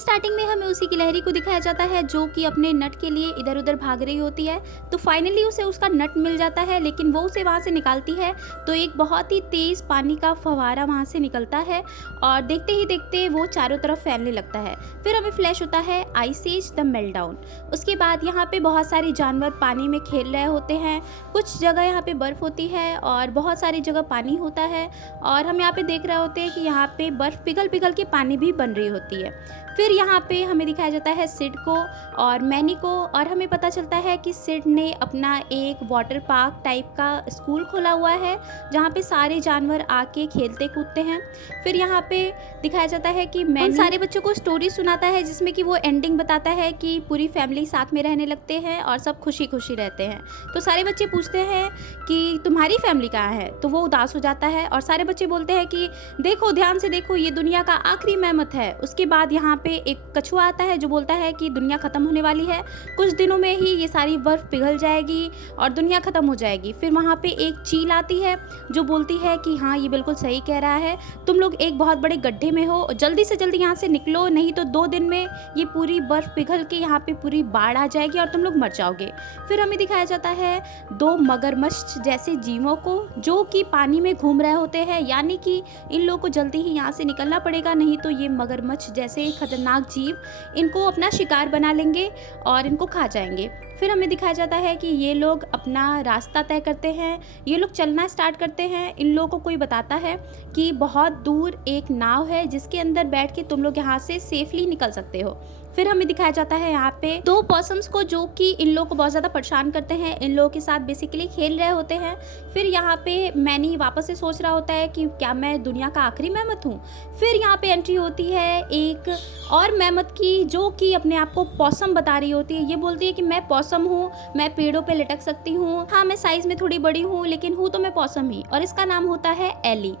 Starting में हमें उसी गिलहरी को दिखाया जाता है जो कि अपने नट के लिए इधर उधर भाग रही होती है। तो फाइनली उसे उसका नट मिल जाता है, लेकिन वो उसे वहाँ से निकालती है तो एक बहुत ही तेज़ पानी का फव्वारा वहाँ से निकलता है और देखते ही देखते वो चारों तरफ फैलने लगता है। फिर हमें फ्लैश होता है आइस एज द मेल्टडाउन। उसके बाद यहाँ पे बहुत सारे जानवर पानी में खेल रहे होते हैं, कुछ जगह यहाँ पे बर्फ़ होती है और बहुत सारी जगह पानी होता है और हम यहाँ पे देख रहे होते हैं कि यहाँ पे बर्फ़ पिघल पिघल के पानी भी बन रही होती है। फिर यहाँ पे हमें दिखाया जाता है सिड को और मैनी को और हमें पता चलता है कि सिड ने अपना एक वाटर पार्क टाइप का स्कूल खोला हुआ है जहाँ पे सारे जानवर आके खेलते कूदते हैं। फिर यहाँ पे दिखाया जाता है कि मैनी सारे बच्चों को स्टोरी सुनाता है जिसमें कि वो एंडिंग बताता है कि पूरी फैमिली साथ में रहने लगते हैं और सब खुशी खुशी रहते हैं। तो सारे बच्चे पूछते हैं कि तुम्हारी फैमिली कहाँ है, तो वो उदास हो जाता है और सारे बच्चे बोलते हैं कि देखो ध्यान से देखो, ये दुनिया का आखिरी मेमत है। उसके बाद यहाँ पे एक कछुआ आता है जो बोलता है कि दुनिया ख़त्म होने वाली है, कुछ दिनों में ही ये सारी बर्फ़ पिघल जाएगी और दुनिया ख़त्म हो जाएगी। फिर वहाँ पे एक चील आती है जो बोलती है कि हाँ ये बिल्कुल सही कह रहा है, तुम लोग एक बहुत बड़े गड्ढे में हो, जल्दी से जल्दी यहाँ से निकलो, नहीं तो 2 दिन में ये पूरी बर्फ़ पिघल के यहाँ पे पूरी बाढ़ आ जाएगी और तुम लोग मर जाओगे। फिर हमें दिखाया जाता है 2 मगरमच्छ जैसे जीवों को जो कि पानी में घूम रहे होते हैं, यानी कि इन लोगों को जल्दी ही यहाँ से निकलना पड़ेगा, नहीं तो ये मगरमच्छ जैसे खतरनाक जीव इनको अपना शिकार बना लेंगे और इनको खा जाएंगे। फिर हमें दिखाया जाता है कि ये लोग अपना रास्ता तय करते हैं, ये लोग चलना स्टार्ट करते हैं। इन लोगों को कोई बताता है कि बहुत दूर एक नाव है जिसके अंदर बैठ के तुम लोग यहाँ से सेफली निकल सकते हो। फिर हमें दिखाया जाता है यहाँ पे 2 पॉसम्स को जो कि इन लोगों को बहुत ज़्यादा परेशान करते हैं, इन लोगों के साथ बेसिकली खेल रहे होते हैं। फिर यहाँ पे मैनी वापस से सोच रहा होता है कि क्या मैं दुनिया का आखिरी मेमत हूँ। फिर यहाँ पे एंट्री होती है एक और मेमत की जो कि अपने आप को पॉसम बता रही होती है। ये बोलती है कि मैं पॉसम हूँ, मैं पेड़ों पे लटक सकती हूँ, हाँ मैं साइज़ में थोड़ी बड़ी हूँ लेकिन हूँ तो मैं पॉसम ही, और इसका नाम होता है एली।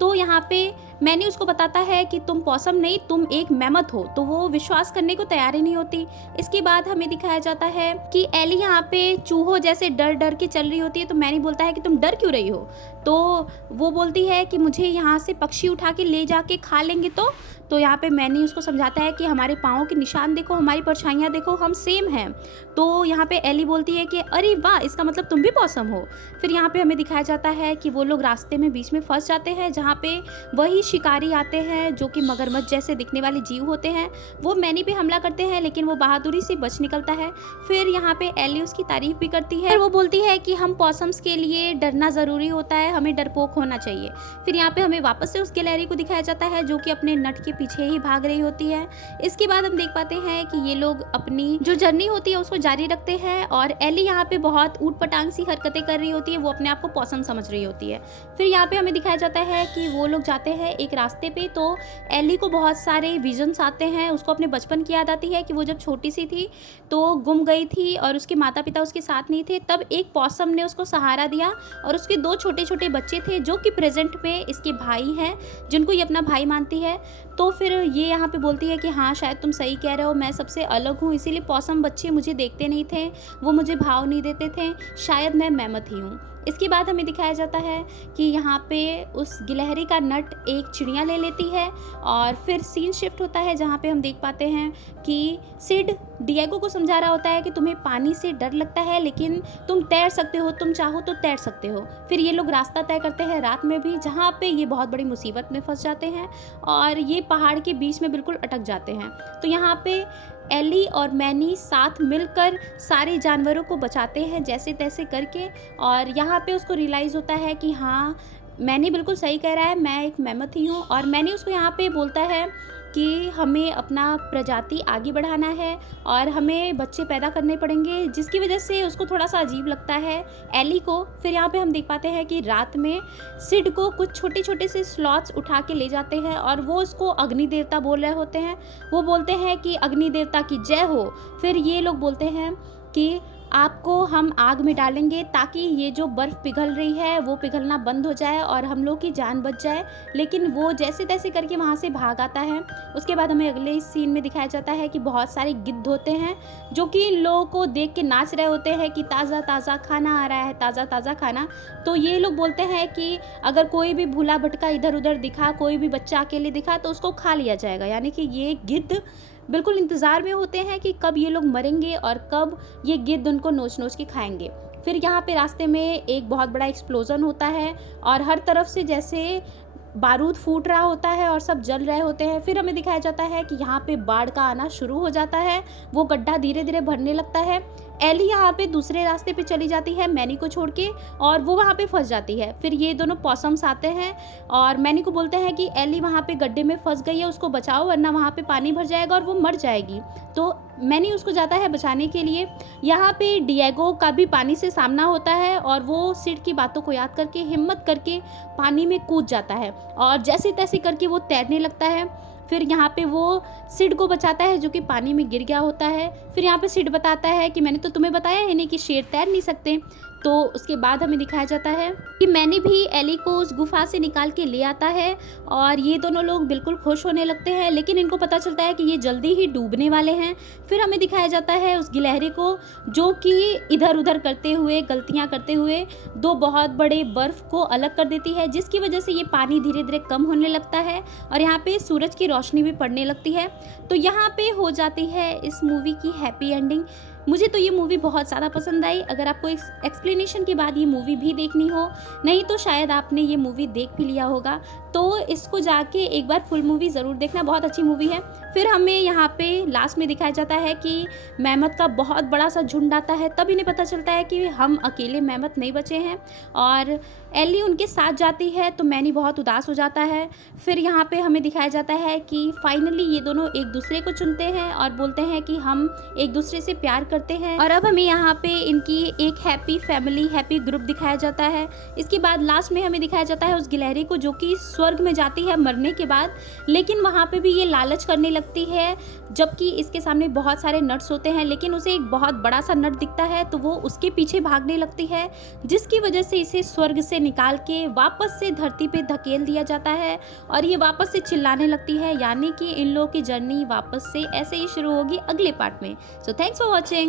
तो यहाँ पे मैनी उसको बताता है कि तुम पॉसम नहीं, तुम एक मेमत हो, तो वो विश्वास करने को तैयार ही नहीं होती। इसके बाद हमें दिखाया जाता है कि एली यहाँ पे चूहों जैसे डर डर के चल रही होती है। तो मैनी बोलता है कि तुम डर क्यों रही हो, तो वो बोलती है कि मुझे यहाँ से पक्षी उठा के ले जाके खा लेंगे। तो यहाँ पे मैनी उसको समझाता है कि हमारे पाँव के निशान देखो, हमारी परछाइयाँ देखो, हम सेम हैं। तो यहाँ पे एली बोलती है कि अरे वाह, इसका मतलब तुम भी पॉसम हो। फिर यहाँ पे हमें दिखाया जाता है कि वो लोग रास्ते में बीच में फंस जाते हैं जहाँ पे वही शिकारी आते हैं जो कि मगरमच्छ जैसे दिखने वाले जीव होते हैं। वो मैनी पे हमला करते हैं लेकिन वो बहादुरी से बच निकलता है। फिर यहाँ पे एली उसकी तारीफ भी करती है, फिर वो बोलती है कि हम पॉसम्स के लिए डरना ज़रूरी होता है, हमें डरपोक होना चाहिए। फिर यहाँ पे हमें वापस से उस गिलहरी को दिखाया जाता है जो कि अपने नट के पीछे ही भाग रही होती है। इसके बाद हम देख पाते हैं कि ये लोग अपनी जो जर्नी होती है उसको जारी रखते हैं और एली यहाँ पे बहुत ऊट पटांग सी हरकतें कर रही होती है, वो अपने आप को पॉसम समझ रही होती है। फिर यहाँ पे हमें दिखाया जाता है कि वो लोग जाते हैं एक रास्ते पे, तो एली को बहुत सारे विजन्स आते हैं। उसको अपने बचपन की याद आती है कि वो जब छोटी सी थी तो गुम गई थी और उसके माता पिता उसके साथ नहीं थे। तब एक पॉसम ने उसको सहारा दिया और उसके 2 छोटे छोटे बच्चे थे जो कि प्रेजेंट में इसके भाई हैं, जिनको ये अपना भाई मानती है। तो फिर ये यहाँ पे बोलती है कि हाँ शायद तुम सही कह रहे हो, मैं सबसे अलग हूँ, इसीलिए पॉसम बच्चे मुझे देखते नहीं थे, वो मुझे भाव नहीं देते थे, शायद मैं मेमत ही हूँ। इसके बाद हमें दिखाया जाता है कि यहाँ पे उस गिलहरी का नट एक चिड़िया ले लेती है और फिर सीन शिफ्ट होता है जहाँ पे हम देख पाते हैं कि सिड डिएगो को समझा रहा होता है कि तुम्हें पानी से डर लगता है लेकिन तुम तैर सकते हो, तुम चाहो तो तैर सकते हो। फिर ये लोग रास्ता तय करते हैं रात में भी, जहाँ पे ये बहुत बड़ी मुसीबत में फंस जाते हैं और ये पहाड़ के बीच में बिल्कुल अटक जाते हैं। तो यहाँ पे एली और मैनी साथ मिलकर सारे जानवरों को बचाते हैं जैसे तैसे करके, और यहाँ पे उसको रियलाइज़ होता है कि हाँ मैनी बिल्कुल सही कह रहा है, मैं एक मेमत ही हूँ। और मैनी उसको यहाँ पे बोलता है कि हमें अपना प्रजाति आगे बढ़ाना है और हमें बच्चे पैदा करने पड़ेंगे, जिसकी वजह से उसको थोड़ा सा अजीब लगता है एली को। फिर यहाँ पे हम देख पाते हैं कि रात में सिड को कुछ छोटे छोटे से स्लॉट्स उठा के ले जाते हैं और वो उसको अग्नि देवता बोल रहे होते हैं। वो बोलते हैं कि अग्नि देवता की जय हो। फिर ये लोग बोलते हैं कि आपको हम आग में डालेंगे ताकि ये जो बर्फ़ पिघल रही है वो पिघलना बंद हो जाए और हम लोग की जान बच जाए। लेकिन वो जैसे तैसे करके वहाँ से भाग आता है। उसके बाद हमें अगले सीन में दिखाया जाता है कि बहुत सारे गिद्ध होते हैं जो कि इन लोगों को देख के नाच रहे होते हैं कि ताज़ा ताज़ा खाना आ रहा है, ताज़ा ताज़ा खाना। तो ये लोग बोलते हैं कि अगर कोई भी भूला भटका इधर उधर दिखा, कोई भी बच्चा अकेले दिखा तो उसको खा लिया जाएगा। यानी कि ये गिद्ध बिल्कुल इंतज़ार में होते हैं कि कब ये लोग मरेंगे और कब ये गिद्ध उनको नोच-नोच के खाएँगे। फिर यहाँ पे रास्ते में एक बहुत बड़ा एक्सप्लोज़न होता है और हर तरफ से जैसे बारूद फूट रहा होता है और सब जल रहे होते हैं। फिर हमें दिखाया जाता है कि यहाँ पे बाढ़ का आना शुरू हो जाता है, वो गड्ढा धीरे-धीरे भरने लगता है। एली यहाँ पे दूसरे रास्ते पे चली जाती है मैनी को छोड़ के और वो वहाँ पे फँस जाती है। फिर ये दोनों पॉसम्स आते हैं और मैनी को बोलते हैं कि एली वहाँ पे गड्ढे में फँस गई है, उसको बचाओ वरना वहाँ पे पानी भर जाएगा और वो मर जाएगी। तो मैनी उसको जाता है बचाने के लिए। यहाँ पे डिएगो का भी पानी से सामना होता है और वो सिड की बातों को याद करके हिम्मत करके पानी में कूद जाता है और जैसे-तैसे करके वो तैरने लगता है। फिर यहाँ पे वो सिड को बचाता है जो कि पानी में गिर गया होता है। फिर यहाँ पे सिड बताता है कि मैंने तो तुम्हें बताया है नहीं कि शेर तैर नहीं सकते। तो उसके बाद हमें दिखाया जाता है कि मैंने भी एली को उस गुफा से निकाल के ले आता है और ये दोनों लोग बिल्कुल खुश होने लगते हैं, लेकिन इनको पता चलता है कि ये जल्दी ही डूबने वाले हैं। फिर हमें दिखाया जाता है उस गिलहरी को जो कि इधर-उधर करते हुए, गलतियाँ करते हुए 2 बहुत बड़े बर्फ़ को अलग कर देती है, जिसकी वजह से ये पानी धीरे-धीरे कम होने लगता है और यहाँ पे सूरज की रोशनी भी पड़ने लगती है। तो यहाँ पे हो जाती है इस मूवी की हैप्पी एंडिंग। मुझे तो ये मूवी बहुत ज़्यादा पसंद आई। अगर आपको इस एक्सप्लेनेशन के बाद ये मूवी भी देखनी हो, नहीं तो शायद आपने ये मूवी देख भी लिया होगा, तो इसको जाके एक बार फुल मूवी ज़रूर देखना, बहुत अच्छी मूवी है। फिर हमें यहाँ पे लास्ट में दिखाया जाता है कि मेहमत का बहुत बड़ा सा झुंड आता है, तब इन्हें पता चलता है कि हम अकेले मेहमत नहीं बचे हैं और एली उनके साथ जाती है तो मैनी बहुत उदास हो जाता है। फिर यहाँ पे हमें दिखाया जाता है कि फाइनली ये दोनों एक दूसरे को चुनते हैं और बोलते हैं कि हम एक दूसरे से प्यार करते हैं और अब हमें यहाँ पे इनकी एक हैप्पी फैमिली, हैप्पी ग्रुप दिखाया जाता है। इसके बाद लास्ट में हमें दिखाया जाता है उस गिलहरी को जो कि स्वर्ग में जाती है मरने के बाद, लेकिन वहाँ पे भी ये लालच करने लगती है, जबकि इसके सामने बहुत सारे नट्स होते हैं, लेकिन उसे एक बहुत बड़ा सा नट दिखता है तो वो उसके पीछे भागने लगती है, जिसकी वजह से इसे स्वर्ग से निकाल के वापस से धरती पे धकेल दिया जाता है और ये वापस से चिल्लाने लगती है, यानी कि इन लोगों की जर्नी वापस से ऐसे ही शुरू होगी अगले पार्ट में। So thanks for watching.